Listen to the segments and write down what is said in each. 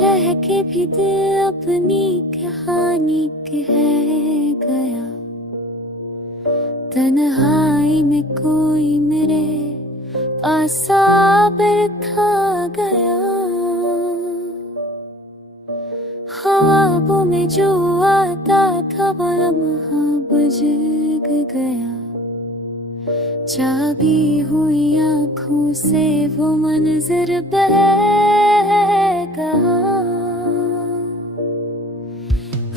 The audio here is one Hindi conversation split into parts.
रह के भी दिल अपनी कहानी कह गया। तन्हाई में कोई मेरे पास बैठा गया। ख्वाबों में जो आता था वो लम्हा बुझ गया। जागी हुई आँखों से वो मंजर बह गया।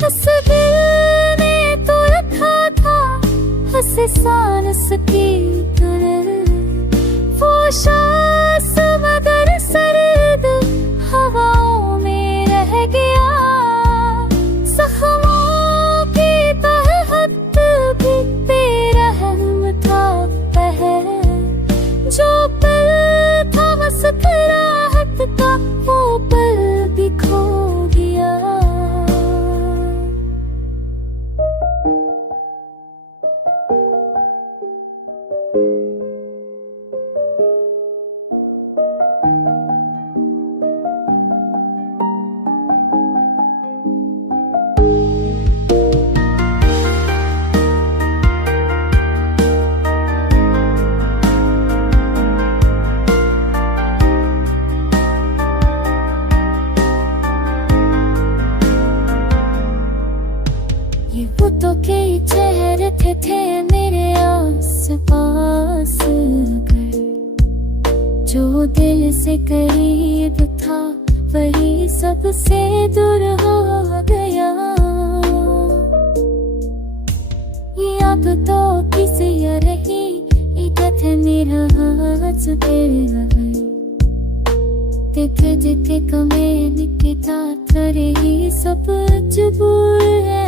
इस दिल ने तो रखा था हंसे सांस की तरह। वो सांस मगर सर्द हवाओं में रह गया। जख्मों की तहत भी बेरहम था पहर। जो पल था मुस्कुराहट का वो पल भी खो गया। ये बुतों के चेहरे थे मेरे आस पास अगर। जो दिल से करीब था वही सबसे दूर हो गया। याद तो किसी रही इकट्ठ मेरा हाथ पे देखे देखे कमे निकटा थरे ही सब मजबूर है।